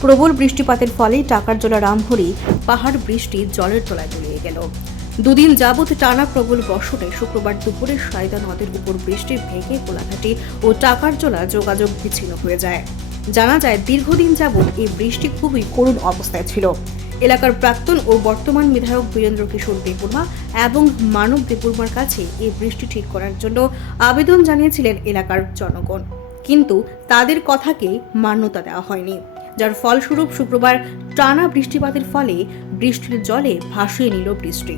প্রবল বৃষ্টিপাতের ফলে টাকার জোলা রামহরি পাহাড় বৃষ্টি জলের তলায় তলিয়ে গেল। দুদিন যাবৎ টানা প্রবল বর্ষণে শুক্রবার দুপুরে সাইদা নদের উপর বৃষ্টি ভেঙে কোলাঘাটি ও টাকার জোলা যোগাযোগ বিচ্ছিন্ন হয়ে যায়। জানা যায়, দীর্ঘদিন যাবৎ এই বৃষ্টি খুবই করুণ অবস্থায় ছিল। এলাকার প্রাক্তন ও বর্তমান বিধায়ক বীরেন্দ্র কিশোর দেববর্মা এবং মানব দেববর্মার কাছে এই বৃষ্টি ঠিক করার জন্য আবেদন জানিয়েছিলেন এলাকার জনগণ। কিন্তু তাদের কথাকে মান্যতা দেওয়া হয়নি। যার ফলস্বরূপ শুক্রবার টানা বৃষ্টিপাতের ফলে বৃষ্টির জলে ভাসিয়ে নিল বৃষ্টি।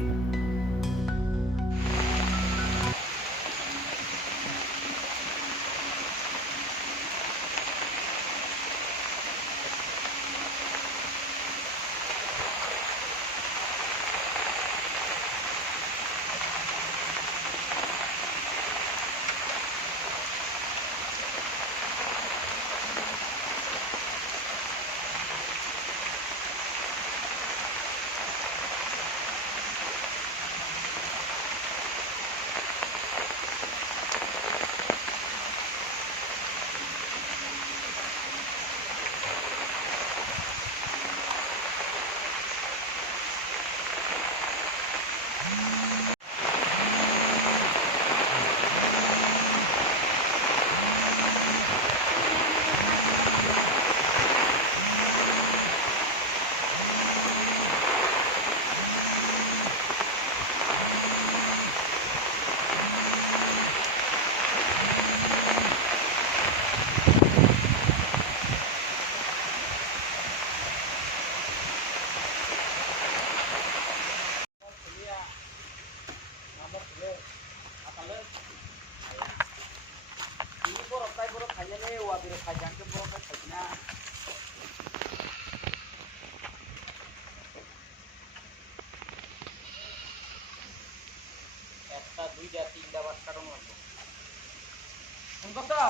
बरो खाइजाने औवा बेरो खाइजाने बरो खाइना একটা, দুইটা, তিনটা বাস কাটানো লাগবে শুনব তো?